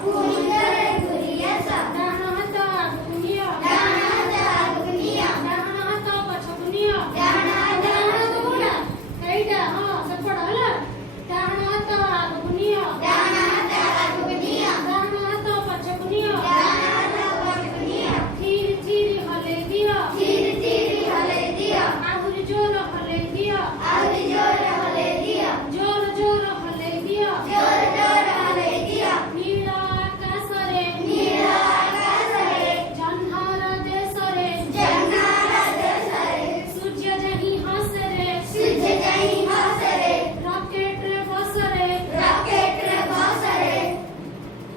ପୁଣି ଥରେ ଘୂରି ଆସ। ଡାହାଣ ହାତ ଆଗକୁ ନିଅ। ଡାହାଣ ହାତ ଆଗକୁ ନିଅ। ଡାହାଣ ହାତ ପଛକୁ ନିଅ। ଡାହାଣ ହାତ ପଛକୁ ନିଅ। ଏଇଟା ହଁ ସେପଟ ହେଲା। ଡାହାଣ ହାତ ଆଗକୁ ନିଅ। ଡାହାଣ ହାତ ଆଗକୁ ନିଅ। ଡାହାଣ ହାତ ପଛକୁ ନିଅ। ଡାହାଣ ହାତ ପଛକୁ ନିଅ। ଥିରି ଥିରି ହଲେଇ ଦିଅ। ଥିରି ଥିରି ହଲେଇ ଦିଅ। ଆହୁରି ଜୋର ହଲେଇ ଦିଅ। ଆହୁରି ଜୋର ହଲେଇ ଦିଅ। ଜୋର ଜୋର ହଲେଇ ଦିଅ। ଜୋର ଜୋର ହଲେଇ ଦିଅ। ନୀଳ ଆକାଶରେ ନୀଳ ଆକାଶରେ ଜହ୍ନର ଦେଶରେ ଜହ୍ନର ଦେଶରେ ସୂର୍ଯ୍ୟ ଯାହିଁ ହସରେ ସୂର୍ଯ୍ୟ ଯାହିଁ ହସରେ ରକେଟରେ ବସରେ ରକେଟରେ ବସରେ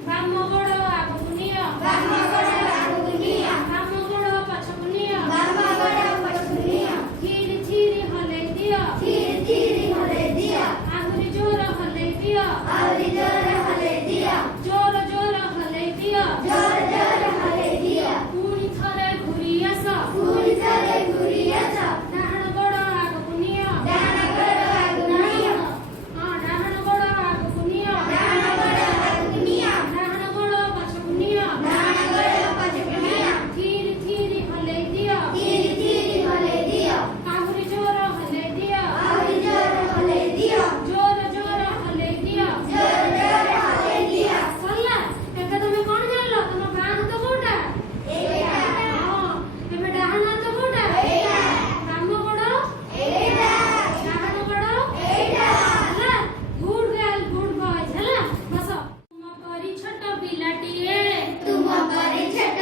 ବାମ ଗୋଡ଼ ଆଗକୁ ନିଅ। ବାମ ଗୋଡ଼ ଆଗକୁ ନିଅ। ବାମ ଗୋଡ଼ ପଛକୁ ନିଅ। ବାମ ଗୋଡ଼ ପଛକୁ ନିଅ। ଥିରି ଥିରି ହଲେଇ ଦିଅ। ଥିରି ଥିରି ହଲେଇ ଦିଅ। ଆହୁରି ଜୋର ହଲେଇ ଦିଅ। ଆହୁରି ଜୋର ହଲେଇ ଦିଅ। ଜୋର ଜୋର ହଲେଇ ଦିଅ। ଜୋର ଜୋର ହଲେଇ ଦିଅ। ପୁଣି ଥରେ ଘୂରି ଆସ। ପୁଣି ଥରେ ଘୂରି ଆସ। ଡାହାଣ ଗୋଡ଼ ଆଗକୁ ନିଅ। ଡାହାଣ ଗୋଡ଼ ଆଗକୁ ନିଅ। ହଁ ଡାହାଣ ଗୋଡ଼ ଆଗକୁ ନିଅ। ଡାହାଣ ଗୋଡ଼ ଆଗକୁ ନିଅ। ଡାହାଣ ଗୋଡ଼ ପଛକୁ ନିଅ। ଡାହାଣ ଗୋଡ଼ ପଛକୁ ନିଅ। ଥିରି ଥିରି ହଲେଇ ଦିଅ। ଥିରି ଥିରି ହଲେଇ ଦିଅ। ଆହୁରି ଜୋର ହଲେଇ ଦିଅ। ଆହୁରି ଜୋର ହଲେଇ ଦିଅ। ଜୋର ଜୋର ହଲେଇ ଦିଅ। ଜୋର ଜୋର ହଲେଇ ଦିଅ। ସରିଲା। ଏବେ ତମେ କଣ ଜାଣିଲ? ତମ ବାଁ ହାତ କୋଉଟା? ଏଇଟା ହଁ। ଏବେ ଡାହାଣ ହାତ କୋଉଟା? ଏଇଟା ବାମ ଗୋଡ଼? ଏଇଟା ଡାହାଣ ଗୋଡ଼? ଏଇଟା ହେଲା। ଗୁଡ୍ ଗାର୍ଲ ଗୁଡ୍ ବଏଜ୍ ହେଲା। ବସ। ତୁମ ପରି ଛୋଟ ପିଲାଟିଏ ତୁମ ପରି ଛୋଟ